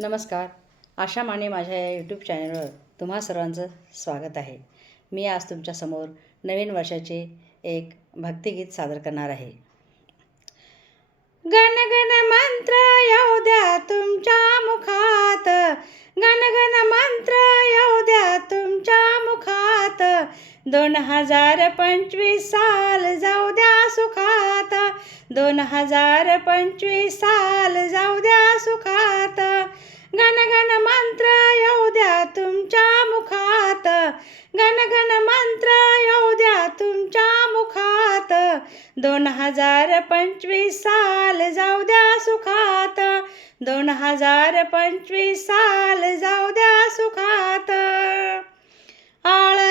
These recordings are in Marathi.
नमस्कार. आशा माने माझ्या या यूट्यूब चॅनलवर तुम्हा सर्वांचं स्वागत आहे. मी आज तुमच्यासमोर नवीन वर्षाचे एक भक्तिगीत सादर करणार आहे. गणगण मंत्र येऊ द्या तुमच्या मुखात. गणगण मंत्र येऊ द्या तुमच्या मुखात. दोन हजार पंचवीस साल जाऊ द्या सुखात. दोन हजार पंचवीस साल जाऊ द्या गण मंत्र येऊ द्या तुमच्या मुखात. गण गण मंत्र येऊ द्या तुमच्या मुखात. दोन हजार पंचवीस साल जाऊ द्या सुखात. दोन हजार पंचवीस साल जाऊ द्या सुखात. आळ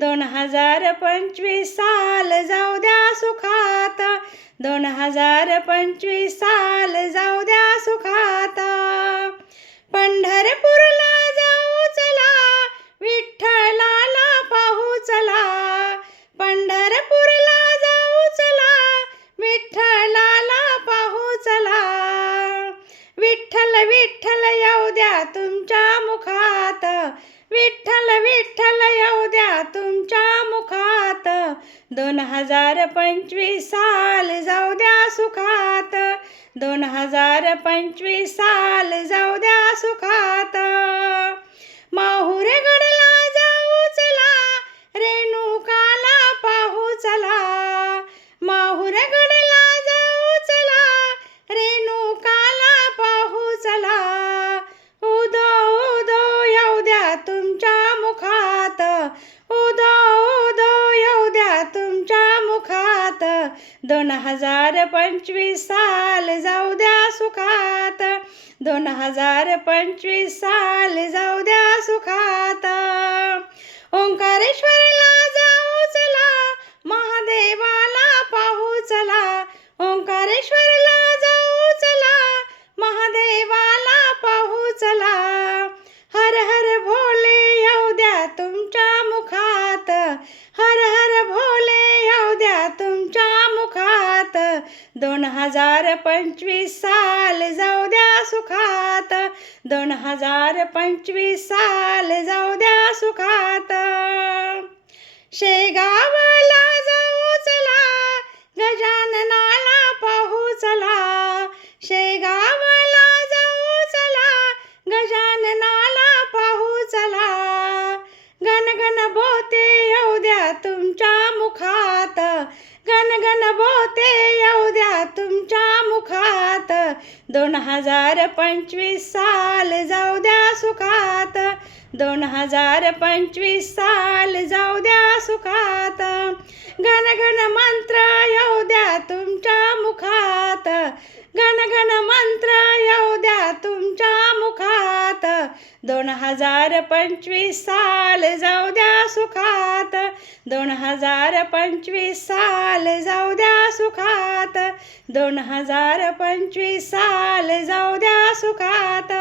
दोन हजार पंचवीस साल जाऊ द्या सुखात. दोन हजार पंचवीस साल जाऊ द्या सुखात. पंढरपूरला जाऊ चला विठ्ठलाला पाहू चला. पंढरपूरला जाऊ चला विठ्ठलाला पाहू चला. विठ्ठल विठ्ठल विठ्ठल विठ्ठल येऊ द्या तुमच्या मुखात. दोन हजार पंचवीस साल जाऊ द्या सुखात. दोन हजार पंचवीस साल जाऊ द्या सुखात. दोन हजार पंचवीस साल जाऊ द्या सुखात. दोन हजार पंचवीस साल जाऊ द्या सुखात. ओंकारेश्वरला जाऊ चला महादेवाला पाहू चला. ओंकारेश्वरला जाऊ चला महादेवाला पाहू चला. हर हर भोले येऊ द्या तुमच्या मुखात. हर हर भोले येऊ द्या तुमच्या दोन हजार पंचवीस साल जाऊ द्या सुखात. दोन हजार पंचवीस साल जाऊ द्या सुखात. शेगावला जाऊ चला गजाननाला पाहू चला. शेगावला जाऊ चला गजाननाला पाहू चला. गणगण बोते येऊ द्या तुमच्या मुखात. गणगण बोते येऊ तुमच्या मुखात दोन हजार पंचवीस साल जाऊ द्या सुखात. दोन हजार पंचवीस साल जाऊ द्या सुखात. घन घन मंत्र येऊ द्या तुमच्या मुखात. दोन हजार पंचवीस साल जाऊ द्या सुखात. दोन हजार पंचवीस साल जाऊ द्या सुखात. दोन हजार पंचवीस साल जाऊ द्या सुखात.